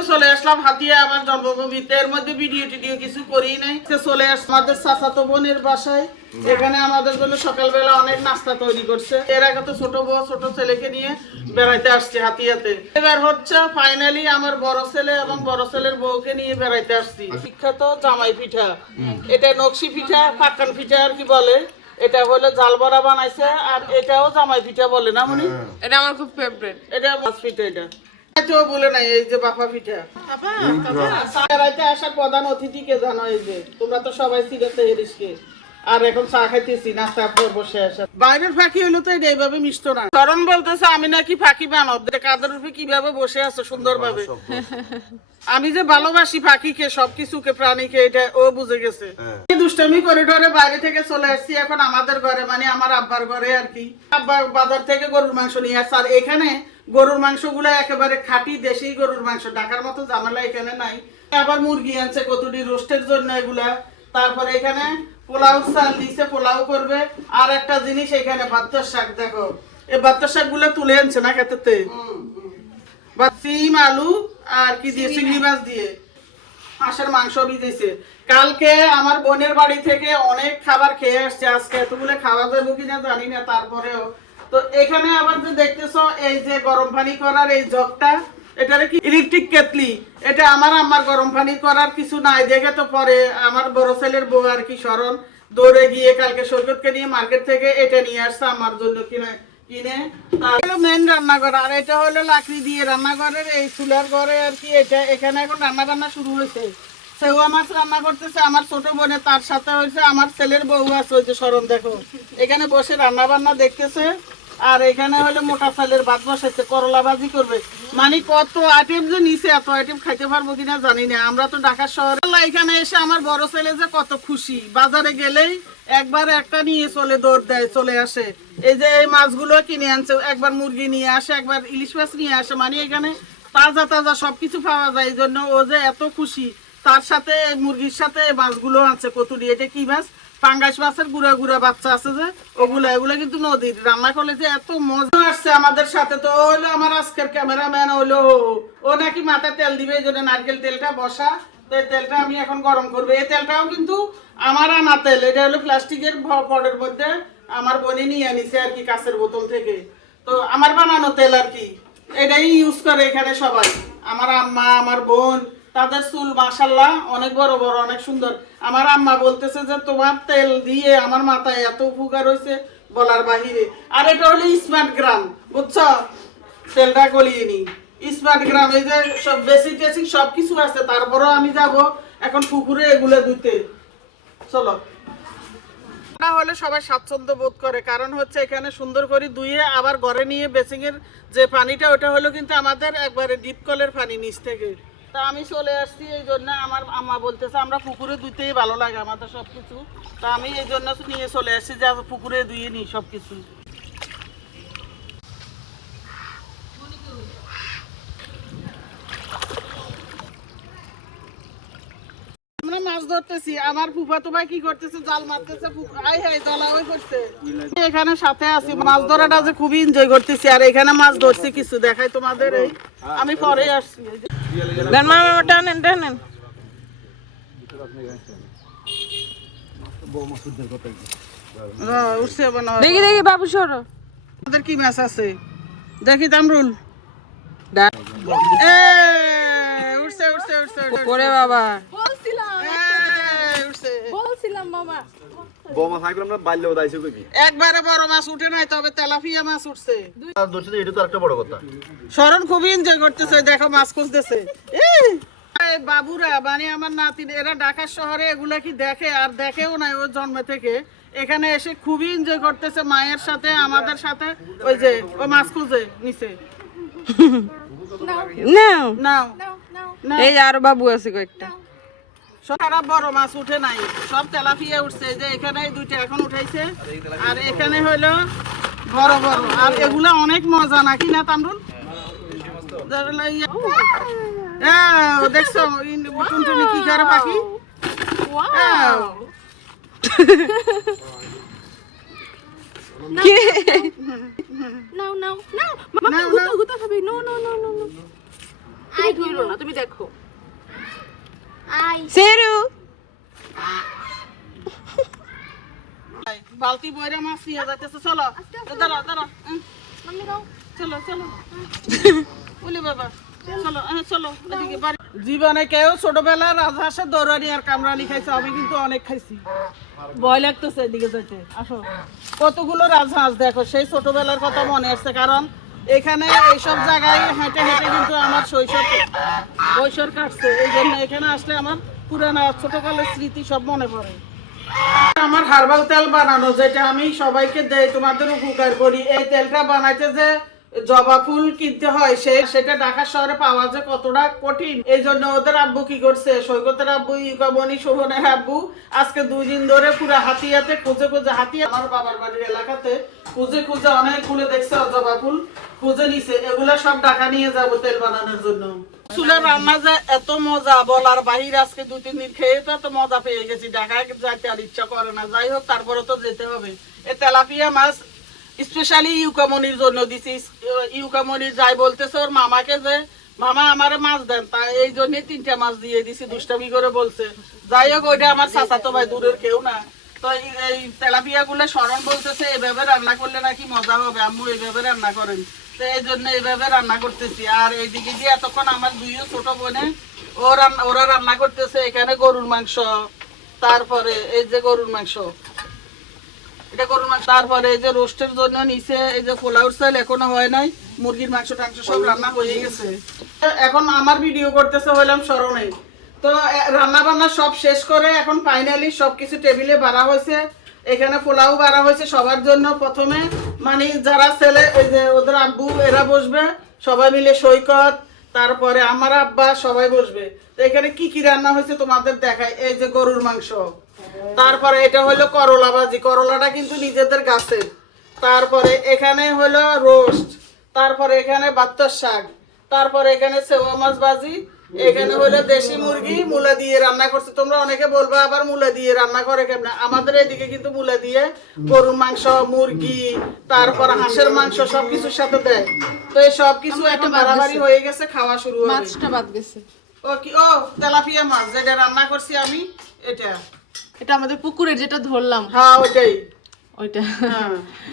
হলো চলে আসলাম হাতিয়া আমার জন্মভূমিতে। এর মধ্যে ভিডিও টিডিও কিছু করি নাই। চলে আসলাম আমাদের চাচাতো বোনের বাসায়। এখানে আমাদের জন্য সকালবেলা অনেক নাস্তা তৈরি করছে। এর আগে তো ছোট বউ ছোট ছেলেকে নিয়ে বেড়াইতে আসছে হাতিয়াতে। এবার হচ্ছে ফাইনালি আমার বড় ছেলে এবং বড় ছেলের বউকে নিয়ে বেড়াইতে আসছি। বিখ্যাত জামাই পিঠা, এটা নকশি পিঠা, পাক্কান পিঠা আর কি বলে। এটা হলো জাল বড়া বানাইছে, আর এটাও জামাই পিঠা বলে না মনি? এটা আমার খুব ফেভারিট। এটা মাছ পিঠা, এটা কেউ বলে নাই। এই যে বাফা পিঠা। বেড়াইতে আসার প্রধান অতিথি কে জানো? এই যে তোমরা তো সবাই সিলেটে হেরিসকে। আর এখন চা খাইতেছি নাস্তা করে বসে আসা। বাইরের ফাঁকি হইলো তো এইভাবে মিষ্ট না। শরণ বলতেছে আমি নাকি ফাঁকি বানাব, কাদের উপরে কিভাবে বসে আছে সুন্দর ভাবে। আমি যে ভালোবাসি ফাঁকিকে, সবকিছুকে, প্রাণীকে, এটা ও বুঝে গেছে। দুষ্টামি করিডোরে বাইরে থেকে চলে আসছি এখন আমাদের ঘরে, মানে আমার আব্বার ঘরে আর কি। আব্বা বাজার থেকে গরুর মাংস নিয়ে আসছে। আর এখানে গরুর মাংস গুলা একেবারে খাঁটি দেশি গরুর মাংস, ঢাকার মতো ঝামেলা এখানে নাই। আবার মুরগি আনছে কতটি রোস্টের জন্য এগুলা। তারপরে এখানে পোলাও চাল দিছে, পোলাও করবে। আর একটা জিনিস এখানে বাত্তর শাক, দেখো এই বাত্তর শাক গুলা তুলে আনছে না খেতে। সিম আলু আর কি দিয়ে, চিংড়ি মাছ দিয়ে হাঁসের মাংস ভিজেছে। কালকে আমার বোনের বাড়ি থেকে অনেক খাবার খেয়ে আসছে, আজকে এতগুলো খাওয়া যাবে কিনা জানি না। তারপরেও তো এখানে আবার যে দেখতেছো এই যে গরম পানি করার এই জগটা, এটারে কি ইলেকট্রিক কেটলি। এটা আমার আম্মার গরম পানি করার কিছু নাই দেখে তো পরে আমার বড় ছেলের বউ আর কি শরণ দৌড়ে গিয়ে কালকে সৈকতকে নিয়ে মার্কেট থেকে এটা নিয়ে আসছে আমার জন্য কিনে। মেন রান্নাঘর, আর এটা হলো লাকড়ি দিয়ে রান্নাঘরের এই চুলার ঘরে আর কি। এটা এখানে এখন রান্না শুরু হয়েছে। সেও মাছ রান্না করতেছে, আমার ছোট বোনে, তার সাথে হয়েছে আমার ছেলের বউ আছে ওই যে শরণ, দেখো এখানে বসে রান্না বান্না দেখতেছে। আর এখানে হলো মোটা চালের ভাত বসাইছে, করলা ভাজি করবে। মানে কত আইটেম যে নিচে, এত আইটেম খাইতে পারবো কিনা জানি না। আমরা তো ঢাকা শহরে, এখানে এসে আমার বড় ছেলে যে কত খুশি, বাজারে গেলেই একবার একটা নিয়ে চলে দৌড় দেয়, চলে আসে। এই যে এই মাছগুলো কিনে আনছে, একবার মুরগি নিয়ে আসে, একবার ইলিশ মাছ নিয়ে আসে। মানে এখানে তাজা তাজা সবকিছু পাওয়া যায়, এই জন্য ও যে এত খুশি। তার সাথে মুরগির সাথে মাছগুলো আছে কতুরি। এটা কি মাছ? পাঙ্গাস মাছের গুড়া গুড়া বাচ্চা আছে যে ওগুলা, এগুলা কিন্তু নদীর। রান্না করলে যে এত মজা আসছে আমাদের সাথে। তো হইলো আমার আজকের ক্যামেরাম্যান হইলো ও নাকি মাথায় তেল দিবে, এই জন্য নারকেল তেলটা বসা। তো এই তেলটা আমি এখন গরম করবো। এই তেলটাও কিন্তু আমার আনা তেল, এটা হলো প্লাস্টিকের পটের মধ্যে আমার বোনে নিয়ে আনিছে আর কি, কাঁচের বোতল থেকে। তো আমার বানানো তেল আর কি, এটাই ইউজ করে এখানে সবাই। আমার আম্মা, আমার বোন, তাদের চুল মাশাআল্লাহ অনেক বড় বড়, অনেক সুন্দর। আমার আম্মা বলতেছে যে তোমার তেল দিয়ে আমার মাথায় এত উপকার হয়েছে বলার বাহিরে। আর এটা হলো স্মার্ট গ্রাম, বুঝছো? তেলটা গলিয়ে নি স্মার্ট গ্রাম। এই যে সব বেসিক টেসিক সবকিছু আছে। তারপরেও আমি যাব এখন পুকুরে এগুলো ধুতে। চলো। হলে সবাই স্বাচ্ছন্দ্য বোধ করে, কারণ হচ্ছে এখানে সুন্দর করে ধুয়ে আবার ঘরে নিয়ে বেসিং এর যে পানিটা, ওটা হলো কিন্তু আমাদের একবারে ডিপ কলের পানি নিচ থেকে। তা আমি চলে আসছি এই জন্য। আমার আম্মা বলতেছে আমরা পুকুরে ধুতেই ভালো লাগে আমাদের সবকিছু। তা আমি এই জন্য নিয়ে চলে আসছি যে পুকুরে ধুয়ে নিই সবকিছু। মাছ ধরতেছি, আমার ফুফাতো ভাই কি করতেছে, জাল মারতেছে। জলাও করছে। এখানে সাথে আছি, মাছ ধরাটা যে খুবই এনজয় করতেছি। আর এখানে মাছ ধরছি কিছু দেখাই তোমাদের। এই আমি পরে আসছি। দেখি দেখি বাবু সরো, আমাদের কি মাছ আছে দেখি। তামরুল উঠছে উঠছে উঠছে ওরে বাবা, একবারে বড় মাছ উঠে নাই, তবে তেলাপিয়া মাছ উঠছে। শরণ খুবই এনজয় করতেছে, দেখো মাছ খুঁজতেছে। বাবুরা মানে আমার নাতি, এরা ঢাকা শহরে এগুলা কি দেখে? আর দেখেও নাই ওর জন্ম থেকে। এখানে এসে খুবই এনজয় করতেছে মায়ের সাথে, আমাদের সাথে। ওই যে ও মাছ খুঁজে নিছে। এই আর বাবু আছে কয়েকটা। সারা বড় মাছ উঠে নাই, সব তেলাপিয়া উঠছে। যে এখানে দুইটা এখন উঠাইছে, আর এখানে হইলো বড় বড়। আর এগুলা অনেক মজা নাকি না তামরুল? দেখছো টুনটুনি কি করে পাখি? তুমি ধরো না, তুমি দেখো। সেরু বালতি বইরা মাছ নিয়ে যাইতেছে, চলো দাঁড়া দাঁড়া, চলো চলো বলি বাবা, চলো চলো এদিকে বাড়ি। জীবনে কেউ ছোটবেলায় রাজহাঁসের দৌড়ানি আর কামরানি খাইছে, আমি কিন্তু অনেক খাইছি, ভয় লাগতেছে এদিকে যেতে। আসো, কতগুলো রাজহাঁস দেখো, সেই ছোটবেলার কথা মনে আসছে, কারণ এখানে এইসব জায়গায় হেঁটে হেঁটে কিন্তু আমার কৈশোর কাটছে, এই জন্য এখানে আসলে আমার পুরানা ছোটকালের স্মৃতি সব মনে পড়ে। আমার হার্বাল তেল বানানো, যেটা আমি সবাইকে দেই, তোমাদের উপকার করি। এই তেলটা বানাইতে যে জবা ফুল কিনতে হয়, সেটা ঢাকা শহরে পাওয়া যায় কতটা কঠিন। এই জন্য ওদের আব্বু কি করছে, সৈকতের আব্বু, ইউকামণি, শোভনের আব্বু আজকে 2 দিন ধরে পুরো হাতিয়াতে খুঁজে খুঁজে, হাতিয়া আমার বাবার বাড়ির এলাকাতে খুঁজে খুঁজে অনেক ফুলে দেখছে, জবা ফুল খুঁজে নিছে, এগুলা সব ঢাকা নিয়ে যাবো তেল বানানোর জন্য। চুলের রান্না যে এত মজা বলার বাহির, আজকে 2-3 দিন খেয়ে তো এত মজা পেয়ে গেছি, ঢাকায় যাইতে আর ইচ্ছা করে না। যাই হোক, তারপরে তো যেতে হবে। এই তেলাপিয়া মাছ স্পেশালি ইউকামনির জন্য দিছি। ইউকামনি যাই বলতেছে ওর মামাকে যে মামা আমারে মাছ দেন, তা এই জন্য 3টা মাছ দিয়ে দিছি, দুষ্টামি করে বলছে। যাই হোক, ওইটা আমার চাচাতো ভাই, দূরের কেউ না। তো এই তেলাপিয়া গুলো শরণ বলতেছে এইভাবে রান্না করলে নাকি মজা হবে, আম্মু এইভাবে রান্না করেন, তো এই জন্য এইভাবে রান্না করতেছি। আর এইদিকে দিয়ে এতক্ষণ আমার 2 ছোট বোনে ওরা রান্না করতেছে। এখানে গরুর মাংস, তারপরে এই যে গরুর মাংস, এটা গরুর মাংস, তারপরে এই যে রোস্টের জন্য নিচে এই যে পোলাওর চাল এখনো হয় নাই, মুরগির মাংস টাংস সব রান্না হয়ে গেছে। এখন আমার ভিডিও করতেছে হইলাম স্মরণে। তো রান্না বান্না সব শেষ করে এখন ফাইনালি সবকিছু টেবিলে বাড়া হয়েছে। এখানে পোলাও বাড়া হয়েছে সবার জন্য। প্রথমে মানে যারা ছেলে, এই যে ওদের আব্বু, এরা বসবে সবাই মিলে, সৈকত, তারপরে আমার আব্বা, সবাই বসবে। তো এখানে কি কি রান্না হয়েছে তোমাদের দেখায়। এই যে গরুর মাংস, তারপরে এটা হলো করলা ভাজি, করলাটা কিন্তু নিজেদের গাছের। তারপরে এখানে হলো রোস্ট, তারপরে এখানে বাত্তার শাক, তারপরে এখানে সেওয়া মাছ ভাজি, এখানে হলো দেশি মুরগি মূলা দিয়ে রান্না করছে। তোমরা অনেকে বলবা আবার মূলা দিয়ে রান্না করে কেমন, আমাদের এদিকে কিন্তু মূলা দিয়ে গরুর মাংস, মুরগি, তারপর হাঁসের মাংস সবকিছুর সাথে দেয়। তো এই সবকিছু এখন বাড়াবাড়ি হয়ে গেছে, খাওয়া শুরু হবে। মাছটা বাদ গেছে। ও তেলাপিয়া মাছ যেটা রান্না করছি আমি, এটা আমাদের পুকুরের যেটা ধরলাম, হ্যাঁ ওইটাই। ওইটা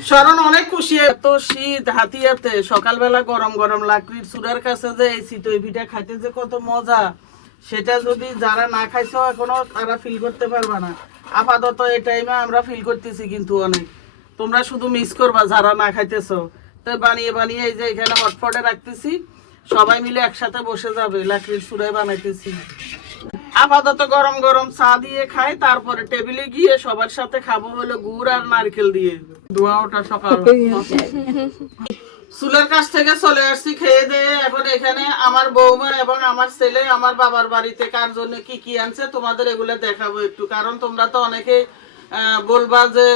শরণ অনেক খুশি। এত শীত হাতিয়াতে, সকালবেলা গরম গরম লাকড়ির চুলার কাছে যে এই চিতই পিঠা খাইতে যে কত মজা, সেটা যদি যারা না খাইছো এখনো, তারা ফিল করতে পারবা না। আপাতত এই টাইমে আমরা ফিল করতেছি কিন্তু অনেক, তোমরা শুধু মিস করবা যারা না খাইতেছো। তো বানিয়ে বানিয়ে এই যে এখানে হটপটে রাখতেছি, সবাই মিলে একসাথে বসে যাবে, লাকড়ির চুলায় বানাইতেছি। আপাতত গরম গরম চা দিয়ে খাই, তারপরে টেবিলে গিয়ে সবার সাথে খাবো হলো গুড় আর নারকেল দিয়ে। ধোঁয়া ওঠা সকাল চুলের কাছ থেকে চলে আসছি খেয়ে দিয়ে। এখন এখানে আমার বৌমা এবং আমার ছেলে আমার বাবার বাড়িতে কার জন্য কি কি আনছে তোমাদের এগুলো দেখাবো একটু, কারণ তোমরা তো অনেকে বলবা যে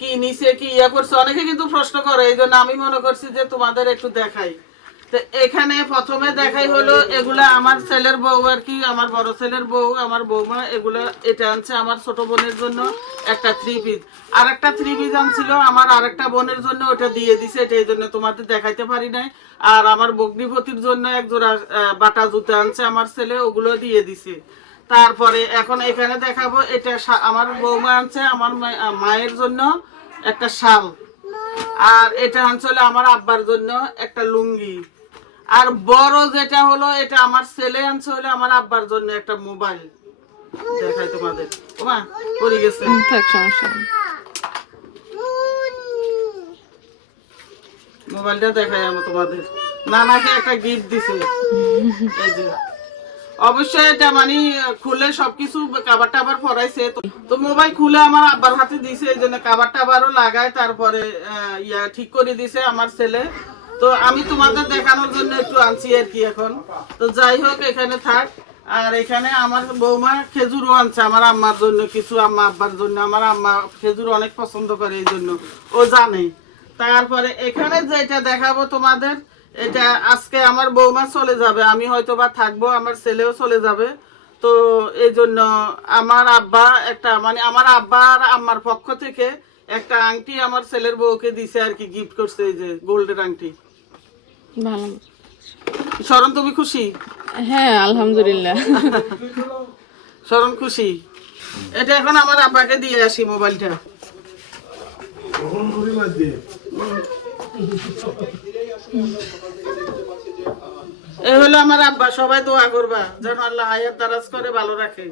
কি নিচে কি ইয়া করছে, অনেকে কিন্তু প্রশ্ন করে, এই জন্য আমি মনে করছি যে তোমাদের একটু দেখাই। তো এখানে প্রথমে দেখাই হলো এগুলা আমার ছেলের বউ আর কি, আমার বড় ছেলের বউ, আমার বৌমা এগুলা এটা আনছে আমার ছোট বোনের জন্য একটা 3 পিস, আর একটা 3 পিস আনছিল আমার আরেকটা বোনের জন্য, ওটা দিয়ে দিছে, এটা এই জন্য তোমাদের দেখাইতে পারি নাই। আর আমার বগ্নিপতির জন্য এক জোড়া বাটা জুতা আনছে আমার ছেলে, ওগুলো দিয়ে দিছে। তারপরে এখন এখানে দেখাবো, এটা আমার বৌমা আনছে আমার মায়ের জন্য একটা শাল, আর এটা আনছে আমার আব্বার জন্য একটা লুঙ্গি, আর বড় যেটা হলো এটা আমার ছেলে আনছে হলো আমার আব্বার জন্য একটা মোবাইল। দেখাই তোমাদের, ওমা পড়ে গেছে, থাক সমস্যা নেই। মোবাইলটা দেখাই আমি তোমাদের। নানাকে একটা গিফট দিছে, এই যে অবশ্যই এটা মানে খুলে সবকিছু কাবার টাবার পরাইছে। তো মোবাইল খুলে আমার আব্বার হাতে দিছে, এই জন্য কাবার টাবারও লাগায়, তারপরে ইয়া ঠিক করে দিছে আমার ছেলে। তো আমি তোমাদের দেখানোর জন্য একটু আনছি আর কি এখন। তো যাই হোক, এখানে থাক। আর এখানে আমার বৌমা খেজুরও আনছে আমার আম্মার জন্য কিছু, আম্মা আব্বার জন্য। আমার আম্মা খেজুর অনেক পছন্দ করে, এই জন্য ও জানে। তারপরে এখানে যেটা দেখাবো তোমাদের, এটা আজকে আমার বৌমা চলে যাবে, আমি হয়তো বা থাকবো, আমার ছেলেও চলে যাবে। তো এই জন্য আমার আব্বা একটা মানে আমার আব্বা আর আম্মার পক্ষ থেকে একটা আংটি আমার ছেলের বউকে দিছে আর কি, গিফট করছে, এই যে গোল্ডের আংটি। ভালো। শরণ তুমি খুশি? হ্যাঁ আলহামদুলিল্লাহ। শরণ খুশি। এটা এখন আমার আব্বাকে দিয়ে আসি মোবাইলটা। এই হলো আমার আব্বা, সবাই দোয়া করবা যেন আল্লাহ হায়াত দারাজ করে ভালো রাখে।